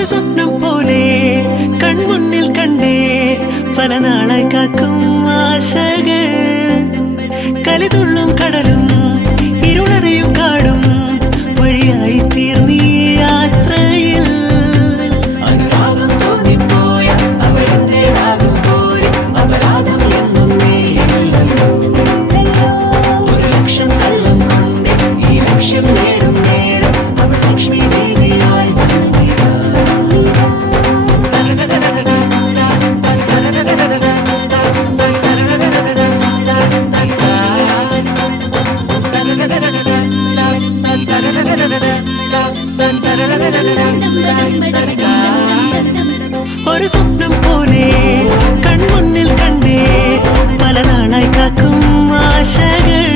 ഒരു സ്വപ്നം പോലെ കൺമുന്നിൽ കണ്ടേ പല നാളായി കാക്കും ആശകൾ കലിതുള്ളും കടലും ഇരുളടയും കാടും വഴിയായി തീർന്നീ യാത്രയിൽ അനുരാഗം തോന്നിപ്പോയ അവരെന്റേതാകും പോലെ അപരാധം എന്നും നീയല്ലോ ഒരു ലക്ഷം കള്ളം കൊണ്ട് ഈ ലക്ഷ്യം നേടും നേരം അവൾ ലക്ഷ്മി ദേവിയായി വന്നിതാ ഒരു സ്വപ്നം പോലെ കൺമുന്നിൽ കണ്ടേ പല നാളായി കാക്കും ആശകൾ